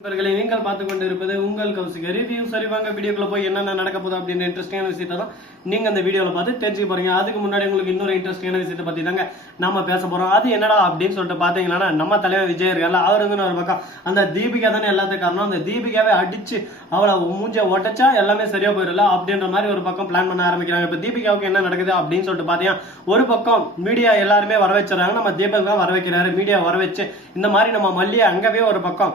நண்பர்களை நீங்கள் பார்த்து கொண்டு இருப்பது உங்கள் கௌசிக ரிவ்யூ. சரி வாங்க வீடியோக்குள்ள போய் என்னென்ன நடக்க போகுது அப்படின்ற இன்ட்ரெஸ்டிங்கான விஷயத்தை தான் நீங்க அந்த வீடியோல பார்த்து தெரிஞ்சுக்க போறீங்க. அதுக்கு முன்னாடி உங்களுக்கு இன்னொரு இன்ட்ரெஸ்டிங்கான விஷயத்தை பத்தி தாங்க நம்ம பேச போறோம். அது என்னடா அப்படின்னு சொல்லிட்டு பாத்தீங்கன்னா, நம்ம தலைவர் விஜய் இருக்கார்ல, அவர் வந்து ஒரு பக்கம் அந்த தீபிகா தானே எல்லாத்துக்கும் காரணம். அந்த தீபிகாவே அடிச்சு அவளை மூஞ்ச உடைச்சா எல்லாமே சரியா போயிடல அப்படின்ற மாதிரி ஒரு பக்கம் பிளான் பண்ண ஆரம்பிக்கிறாங்க. இப்ப தீபிகாவுக்கு என்ன நடக்குது அப்படின்னு சொல்லிட்டு பாத்தீங்கன்னா, ஒரு பக்கம் மீடியா எல்லாருமே வர வச்சுறாங்க. நம்ம தீபக் தான் வர வைக்கிறாரு. மீடியா வர வச்சு இந்த மாதிரி நம்ம மல்லியை அங்கவே ஒரு பக்கம்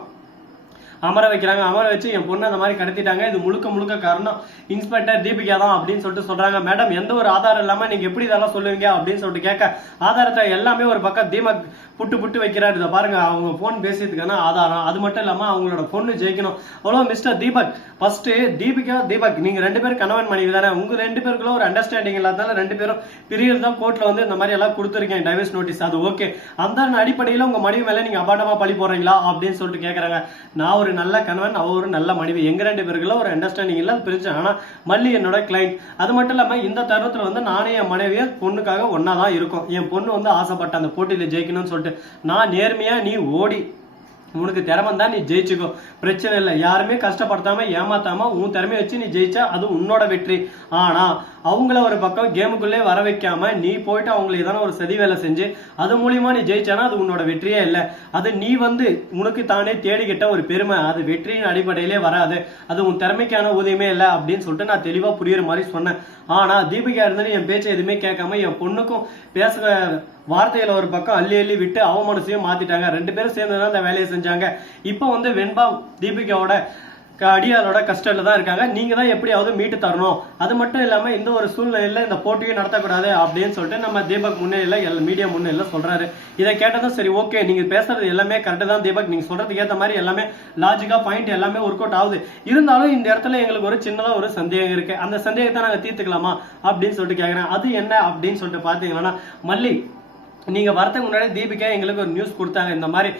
அமர வைக்கிறாங்க. அமர வச்சு என் பொண்ணு அந்த மாதிரி கடத்திட்டாங்க, இது முழுக்க முழுக்க காரணம் இன்ஸ்பெக்டர் தீபிகா தான் அப்படின்னு சொல்லிட்டு சொல்றாங்க. மேடம், எந்த ஒரு ஆதாரம் இல்லாம நீங்க எப்படி இதெல்லாம் சொல்லுவீங்க அப்படின்னு சொல்லிட்டு கேட்க, ஆதாரத்தை எல்லாமே ஒரு பக்கம் தீபக் புட்டு வைக்கிறாரு. இதை பாருங்க, அவங்க போன் பேசியதுக்கான ஆதாரம், அது மட்டும் இல்லாம அவங்களோட பொண்ணு ஜெயிக்கணும். அவ்வளோ மிஸ்டர் தீபக், ஃபர்ஸ்ட் தீபிகா தீபக் நீங்க ரெண்டு பேரும் கணவன் மனைவி தானே, உங்க ரெண்டு பேருக்குள்ள ஒரு அண்டர்ஸ்டாண்டிங் இல்லாதனால ரெண்டு பேரும் பிரியர்தான் கோர்ட்ல வந்து இந்த மாதிரி எல்லாம் கொடுத்துருக்கீங்க டைவர்ஸ் நோட்டீஸ், அது ஓகே. அந்த அடிப்படையில உங்க மனைவி மேல நீங்க அபாண்டமா பழி போறீங்களா அப்படின்னு சொல்லிட்டு கேட்கறாங்க. நான் ஒரு நல்ல கணவன், அவ ஒரு நல்ல மனைவி, எங்க ரெண்டு பேருக்குள்ள ஒரு அண்டர்ஸ்டாண்டிங் இல்ல, பிரிச்சு. ஆனா மல்லி என்னோட கிளைண்ட். அது மட்டும் இல்லாம இந்த தருணத்துல வந்து நானே என் மனைவிய பொண்ணுக்காக ஒன்னாதான் இருக்கும். என் பொண்ணு வந்து ஆசைப்பட்ட அந்த போட்டியில ஜெயிக்கணும்னு சொல்லிட்டு நான் நேர்மையா, நீ ஓடி உனக்கு திறமை தான், நீ ஜெயிச்சுக்கோ, பிரச்சனை இல்லை. யாருமே கஷ்டப்படுத்தாம ஏமாத்தாம உன் திறமையை வச்சு நீ ஜெயிச்சா அது உன்னோட வெற்றி. ஆனா அவங்கள ஒரு பக்கம் கேமுக்குள்ளே வர வைக்காம நீ போயிட்டு அவங்களை ஏதான ஒரு சதி வேலை செஞ்சு அது மூலியமா நீ ஜெயிச்சானா அது உன்னோட வெற்றியே இல்லை. அது நீ வந்து உனக்கு தானே தேடிக்கிட்ட ஒரு பெருமை, அது வெற்றியின் அடிப்படையிலே வராது, அது உன் திறமைக்கான ஊதியமே இல்லை அப்படின்னு சொல்லிட்டு நான் தெளிவா புரியுற மாதிரி சொன்னேன். ஆனா தீபிகா இருந்தாலும் என் பேச்சை எதுவுமே கேட்காம என் பொண்ணுக்கும் பேசுற வார்த்தையில ஒரு பக்கம் அள்ளி விட்டு அவமானத்தையும் மாத்திட்டாங்க. ரெண்டு பேரும் சேர்ந்துதான் அந்த வேலையை செஞ்சாங்க. இப்போ வந்து வெண்பா தீபிகாவோட அடியாரோட கஷ்டத்துல தான் இருக்காங்க. நீங்க தான் எப்படியாவது மீட்டு தரணும். அது மட்டும் இல்லாம இந்த ஒரு சூழ்நிலையில இந்த போட்டியும் நடத்தக்கூடாது அப்படின்னு சொல்லிட்டு நம்ம தீபக் முன்னிலையில மீடியா முன்னிலையில சொல்றாரு. இதை கேட்டதும் சரி ஓகே, நீங்க பேசுறது எல்லாமே கரெக்ட் தான் தீபக், நீங்க சொல்றதுக்கு ஏற்ற மாதிரி எல்லாமே லாஜிக்கா பாயிண்ட் எல்லாமே ஒர்க் அவுட் ஆகுது. இருந்தாலும் இந்த இடத்துல எங்களுக்கு ஒரு சின்னதா ஒரு சந்தேகம் இருக்கு, அந்த சந்தேகத்தை நாங்க தீர்த்துக்கலாமா அப்படின்னு சொல்லிட்டு கேக்குறேன். அது என்ன அப்படின்னு சொல்லிட்டு பாத்தீங்கன்னா, மல்லி நீங்க வரதுக்கு முன்னாடி தீபிகா எங்களுக்கு ஒரு நியூஸ் கொடுத்தாங்க. இந்த மாதிரி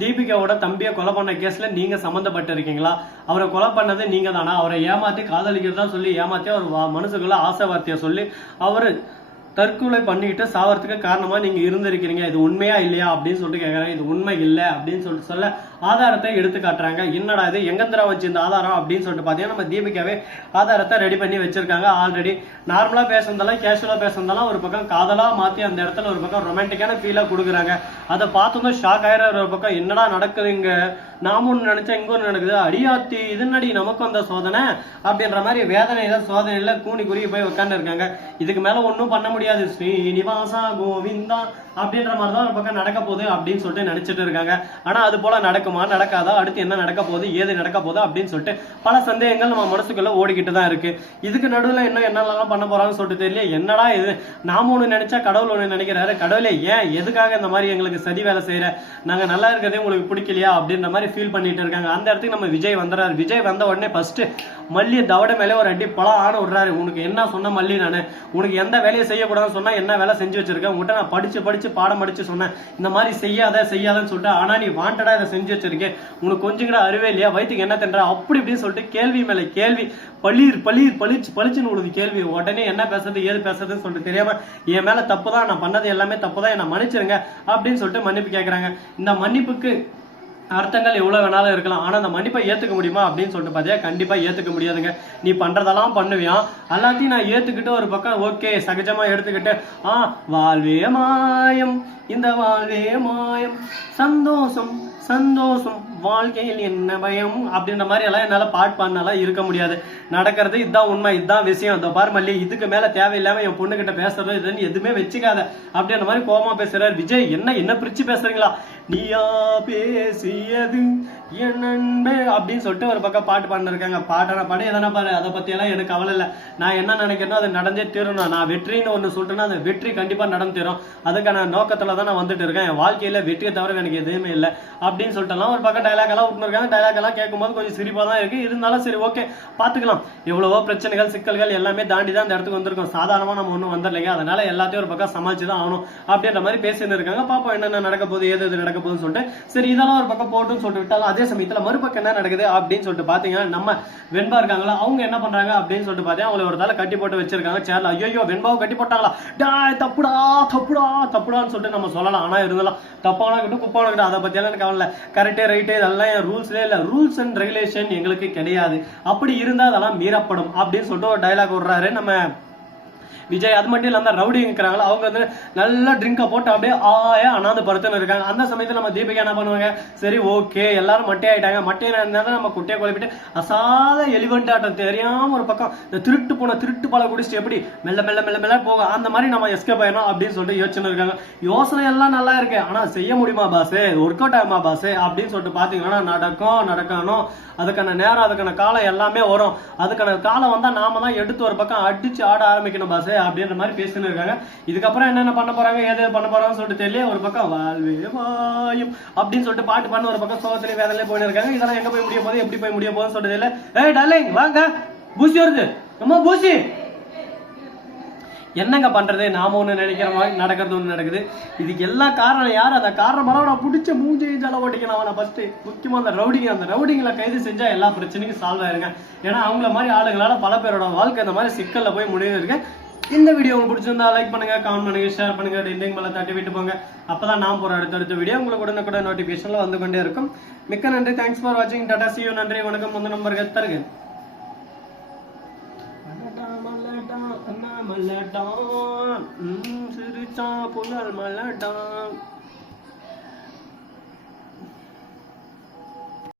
தீபிகாவோட தம்பியை கொலை பண்ண கேஸ்ல நீங்க சம்பந்தப்பட்டு இருக்கீங்களா, அவரை கொலை பண்ணது நீங்க தானா, அவரை ஏமாத்தி காதலிக்கிறதா சொல்லி ஏமாத்தி அவர் மனசுக்குள்ள ஆசை வார்த்தையை சொல்லி அவரு தற்கொலை பண்ணிக்கிட்டு சாவறதுக்கு காரணமா நீங்க இருந்திருக்கிறீங்க, இது உண்மையா இல்லையா அப்படின்னு சொல்லிட்டு கேட்கறாங்க. இது உண்மை இல்லை அப்படின்னு சொல்லிட்டு சொல்ல ஆதாரத்தை எடுத்து காட்டுறாங்க. என்னடா இது, எங்கந்திரா வச்சு இந்த ஆதாரம் அப்படின்னு சொல்லிட்டு பாத்தீங்கன்னா, நம்ம தீபிகாவே ஆதாரத்தை ரெடி பண்ணி வச்சிருக்காங்க. ஆல்ரெடி நார்மலா பேசுறதெல்லாம் கேஷுவலா பேசுறதெல்லாம் ஒரு பக்கம் காதலா மாத்தி அந்த இடத்துல ஒரு பக்கம் ரொமான்டிக்கான ஃபீலா கொடுக்குறாங்க. அதை பார்த்ததும் ஷாக் ஆயிர ஒரு பக்கம், என்னடா நடக்குதுங்க, நாம ஒண்ணு நினைச்சா இங்க ஒண்ணு நடக்குது, அடியாத்தி இது நடி நமக்கு வந்த சோதனை அப்படின்ற மாதிரி வேதனையில சோதனையில கூணி குறுகி போய் உட்கார்ந்து இருக்காங்க. இதுக்கு மேல ஒன்னும் பண்ண முடியாது, ஸ்ரீனிவாசா கோவிந்தா அப்படின்ற மாதிரிதான் ஒரு பக்கம் நடக்க போகுது அப்படின்னு சொல்லிட்டு நினைச்சிட்டு இருக்காங்க. ஆனா அது போல நடக்குமா நடக்காதா, அடுத்து என்ன நடக்க போகுது, ஏது நடக்க போகுது அப்படின்னு சொல்லிட்டு பல சந்தேகங்கள் நம்ம மனசுக்குள்ள ஓடிக்கிட்டு தான் இருக்கு. இதுக்கு நடுவுல இன்னும் என்னெல்லாம் பண்ண போறாங்கன்னு சொல்லிட்டு தெரியல. என்னடா இது, நாம ஒண்ணு நினைச்சா கடவுள் ஒண்ணு நினைக்கிறாரு, கடவுளே ஏன் எதுக்காக இந்த மாதிரி எங்களுக்கு சதி வேலை செய்யற, நாங்க நல்லா இருக்கிறதே உங்களுக்கு பிடிக்கலையா அப்படின்ற மாதிரி ஃபீல் பண்ணிட்டு இருக்காங்க. அந்த இடத்துக்கு நம்ம விஜய் வந்துறாரு. விஜய் வந்த உடனே ஃபர்ஸ்ட் மல்லிய தவட மேலே ஒரு அடி பழம் ஆன விடுறாரு. உனக்கு என்ன சொன்ன மல்லி, நானு உனக்கு எந்த வேலையை செய்யக்கூடாதுன்னு சொன்னா என்ன வேலை செஞ்சு வச்சிருக்கேன், உங்ககிட்ட நான் படிச்சு பாடம் படிச்சு சொன்னேன் இந்த மாதிரி செய்யாதன்னு சொல்லிட்டு, ஆனா நீ வாண்டடா இதை செஞ்சு வச்சிருக்கேன், உனக்கு கொஞ்சம் கூட அறிவே இல்லையா, வயிற்றுக்கு என்ன தின்ற அப்படி இப்படின்னு சொல்லிட்டு கேள்வி மேல கேள்வி பளிச்சுன்னு உனது கேள்வி. உடனே என்ன பேசுறது ஏது பேசுறதுன்னு சொல்லிட்டு தெரியாம என் மேல தப்பு தான், நான் பண்ணது எல்லாமே தப்பு தான், என்ன மன்னிச்சிருங்க அப்படின்னு சொல்லிட்டு மன்னிப்பு கேட்கறாங்க. இந்த மன்னிப்புக்கு அர்த்தங்கள் எவ்வளவு வேணாலும் இருக்கலாம், ஆனா அந்த மன்னிப்பை ஏத்துக்க முடியுமா அப்படின்னு சொல்லிட்டு பாத்தியா, கண்டிப்பா ஏத்துக்க முடியாதுங்க. நீ பண்றதெல்லாம் பண்ணுவியா, எல்லாத்தையும் நான் ஏத்துக்கிட்டு ஒரு பக்கம் ஓகே சகஜமா எடுத்துக்கிட்டு வாழ்வே மாயம் இந்த வாழ்வே மாயம் சந்தோஷம் சந்தோஷம் வாழ்க்கையில் என்ன பயம் அப்படின்ற மாதிரி எல்லாம் என்னால பாடினாலாம் இருக்க முடியாது. நடக்கிறது இதுதான் உண்மை, இதுதான் விஷயம். இந்த பாரு மல்லி, இதுக்கு மேல தேவையில்லாம என் பொண்ணு கிட்ட பேசுறது இதுன்னு எதுவுமே வச்சுக்காத அப்படின்ற மாதிரி கோபமா பேசுறாரு விஜய். என்ன பிரிச்சு பேசுறீங்களா, நீயா பேசியது என் நண்பே அப்படின்னு சொல்லிட்டு ஒரு பக்கம் பாட்டு பாடினிருக்காங்க. பாடு எதனா பாரு, அதை பத்தி எல்லாம் எனக்கு கவலை இல்லை. நான் என்ன நினைக்கிறேனோ அது நடந்தே தீரணும். நான் வெற்றின்னு ஒண்ணு சொல்லிட்டேன்னா அந்த வெற்றி கண்டிப்பா நடந்து தீரும். அதுக்கான நோக்கத்துல தான் நான் வந்துட்டு இருக்கேன். என் வாழ்க்கையில வெற்றியை தவிர எனக்கு எதுவுமே இல்லை அப்படின்னு சொல்லிட்டு ஒரு பக்கம் டைலாக் எல்லாம் விட்டுருக்காங்க. டைலாக் எல்லாம் கேட்கும்போது கொஞ்சம் சிரிப்பா தான் இருக்கு. இருந்தாலும் சரி ஓகே பாத்துக்கலாம். எவ்வளவோ பிரச்சனைகள் சிக்கல்கள் எல்லாமே தாண்டி தான் இந்த இடத்துக்கு வந்திருக்கோம். சாதாரணமா நம்ம ஒன்றும் வந்துடலைங்க, அதனால எல்லாத்தையும் ஒரு பக்கம் சமாளிச்சுதான் ஆகணும் அப்படின்ற மாதிரி பேசிட்டு இருக்காங்க. பாப்போம் என்னென்ன நடக்க போகுது, ஏது நடக்க நடக்க போகுதுன்னு சொல்லிட்டு சரி இதெல்லாம் ஒரு பக்கம் போட்டுன்னு சொல்லிட்டு விட்டாலும் அதே சமயத்துல மறுபக்கம் என்ன நடக்குது அப்படின்னு சொல்லிட்டு பாத்தீங்கன்னா நம்ம வெண்பா இருக்காங்களா அவங்க என்ன பண்றாங்க அப்படின்னு சொல்லிட்டு பாத்தீங்கன்னா அவங்களை ஒரு தலை கட்டி போட்டு வச்சிருக்காங்க சேர்ல. ஐயோ வெண்பாவை கட்டி போட்டாங்களா, தப்புடா தப்புடா தப்புடான்னு சொல்லிட்டு நம்ம சொல்லலாம். ஆனா இருந்தாலும் தப்பான கிட்ட குப்பான கிட்ட அதை பத்தி எல்லாம் கவலை. கரெக்டே ரைட்டு இதெல்லாம் என் ரூல்ஸ்ல இல்ல, ரூல்ஸ் அண்ட் ரெகுலேஷன் எங்களுக்கு கிடையாது, அப்படி இருந்தா அதெல்லாம் மீறப்படும் அப்படின்னு சொல்லிட்டு ஒரு டைலாக் விடுறாரு நம்ம விஜய். அது மட்டும் இல்லாம ரவுடி இருக்கிறாங்களா அவங்க வந்து நல்லா ட்ரிங்கை போட்டு அப்படியே ஆயா அனாந்து படுத்துன்னு இருக்காங்க. அந்த சமயத்துல நம்ம தீபிகா என்ன பண்ணுவாங்க, சரி ஓகே எல்லாரும் மட்டையாயிட்டாங்க, மட்டையா இருந்தாலும் நம்ம குட்டையை குழப்பிட்டு அசாத எலிவெண்ட் ஆட்டம் தெரியாம ஒரு பக்கம் இந்த திருட்டு போன திருட்டு பாலை குடிச்சிட்டு எப்படி மெல்ல மெல்ல மெல்ல மெல்ல போக அந்த மாதிரி நம்ம எஸ்கேப் ஆயிடணும் அப்படின்னு சொல்லிட்டு யோசனை இருக்காங்க. யோசனை எல்லாம் நல்லா இருக்கு, ஆனா செய்ய முடியுமா பாஸ், ஒர்க் அவுட் ஆகுமா பாஸ் அப்படின்னு சொல்லிட்டு பாத்தீங்கன்னா நடக்கணும். அதுக்கான நேரம் அதுக்கான காலம் எல்லாமே வரும். அதுக்கான காலம் வந்தா நாம தான் எடுத்து ஒரு பக்கம் அடிச்சு ஆட ஆரம்பிக்கணும் பாஸ் அப்படின்ற மாதிரி பேசிட்டு இருக்காங்க. இதுக்கப்புறம் என்னென்ன பண்ண போறாங்க ஏது பண்ண போறாங்கன்னு சொல்லிட்டு தெரியல. ஒரு பக்கம் வாழ்வே வாயும் அப்படின்னு சொல்லிட்டு பாட்டு பண்ண ஒரு பக்கம் சோகத்திலே வேதனையிலே போயிட்டு இருக்காங்க. இதெல்லாம் எங்க போய் முடிய போகுது எப்படி போய் முடிய போகுதுன்னு சொல்லிட்டு தெரியல. ஏய் டார்லிங் வாங்க, பூசி வருது நம்ம பூசி. என்னங்க பண்றது, நாம ஒண்ணு நினைக்கிற மாதிரி நடக்கிறது ஒண்ணு நடக்குது. இதுக்கு எல்லா காரணம் யார், அந்த காரணம் நான் பிடிச்ச மூஞ்சி ஜல ஓட்டிக்கணும். அவனை ஃபர்ஸ்ட் முக்கியமா அந்த ரவுடிங்களை கைது செஞ்சா எல்லா பிரச்சனைக்கும் சால்வ் ஆயிருங்க. ஏன்னா அவங்கள மாதிரி ஆளுங்களால பல பேரோட வாழ்க்கை இந்த மாதிரி சிக்கல்ல போய் முடிவு இருக்கு. இந்த வீடியோ உங்களுக்கு பிடிச்சிருந்தா லைக் பண்ணுங்க, கமெண்ட் பண்ணுங்க, ஷேர் பண்ணுங்க, டிண்டிங் மேல தட்டி விட்டு போங்க. அப்பதான் நான் போற அடுத்த வீடியோ உங்களுக்கு உடனே நோட்டிபிகேஷன்ல வந்து கொண்டே இருக்கும். மிக்க நன்றி, தேங்க்ஸ் ஃபார் வாட்சிங், டாடா see you, நன்றி வணக்கம். வந்து நம்பருக்கு தருங்க. மலடான் சிரிச்சா புனல் மலடான்.